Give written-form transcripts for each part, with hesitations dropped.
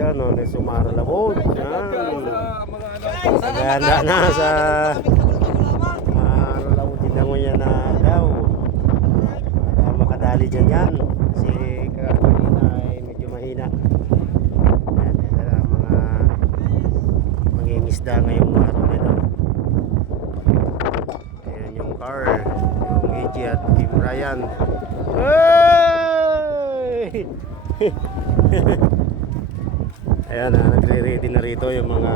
Ayan o, sumaralabog. Ganda na sa maralabog din na nguya na daw. Makadali dyan yan. Kasi kanina ay medyo mahina. Ayan, ito na mga mangingisda ngayong araw nito. Ayan yung car, yung AJ at Kim Ryan. Hey! Ayan na, nagre-ready na rito yung mga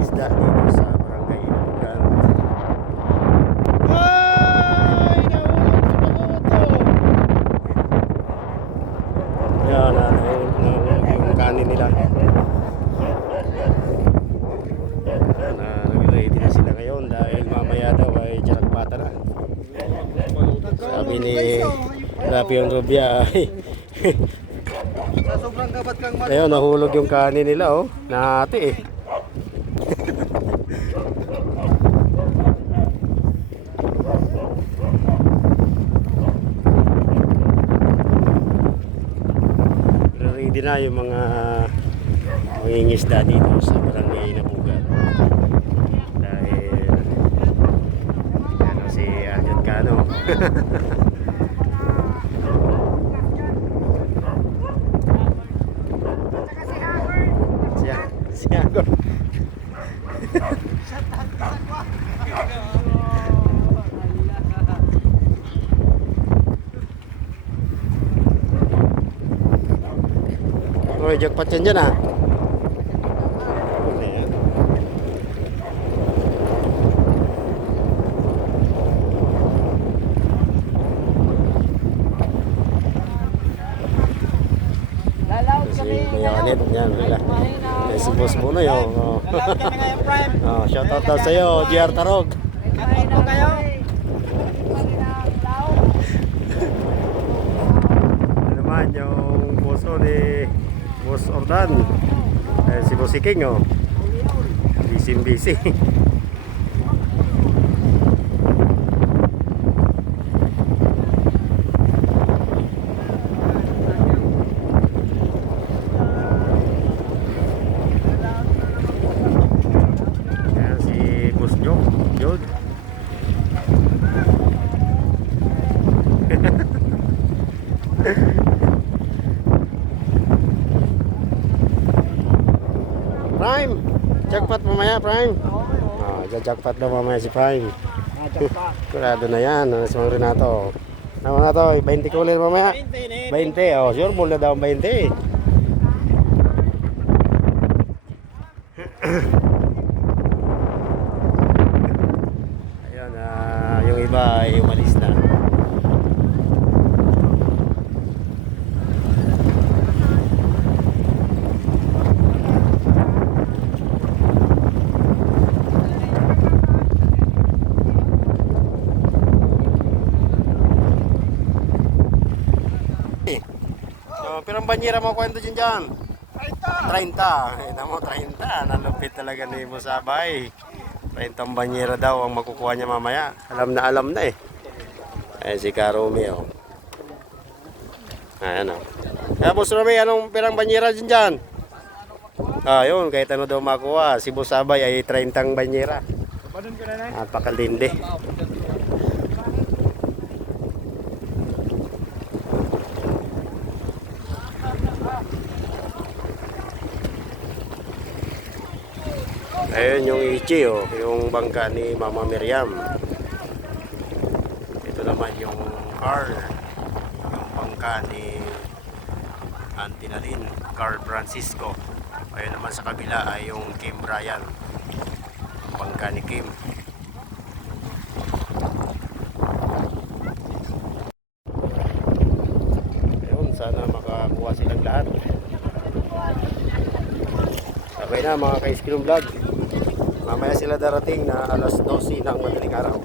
isda dito sa barangay Inugan. Ay! Ayan na, yung kanin nila. Ayan na, nagre-ready na sila ngayon dahil mamaya daw ay jarakpata na. Sabi ni Rapion Rubia ay sobrang gabat kang mat. ayun, nahulog yung kanin nila oh. Nahati eh. Ready na yung mga mangingisda dito sa barangay Nabugan. Dahil ano si Arjun Cano. Siya ako. Oh, jackpot yan dyan ah. Mayanit yan nila. Si Boss Bunoy oh. Oh, shout out daw sa iyo, GR Tarog. Ano kayo? Ano naman yung boso ni Boss Ordan. Si Boss King oh. Busy. Jod. Prime, jackpot mamaya Prime. Oh, jackpot daw mamaya si Prime. Kurado na yan, si Mang Renato. Naman na to, 20 ko ulit mamaya. 20, oh, sure mula daw 20. Yung iba ay umalis na. So, pirang banyera mo kwento dyan? 30. Mo 30. Nalupit talaga ni Musabay. 30 banyera daw ang makukuha niya mamaya. Alam na eh. Ayan si Karumi oh. Ayan oh. Kaya Boss Rumi, anong pirang banyera dyan? Yun, kahit ano daw makuha. Si Boss Abay ay 30 banyera. Napakalindi. Ayun yung Ichi oh, yung bangka ni Mama Miriam. Ito naman yung car, yung bangka ni Auntie Nadine, Carl Francisco. Ayun naman sa kabila ay yung Kim Ryan, bangka ni Kim. Ayun, sana makakuha silang lahat. Sabay na mga ka-Iskilong Vlog. Mamaya sila darating na alas 12 ng madaling araw.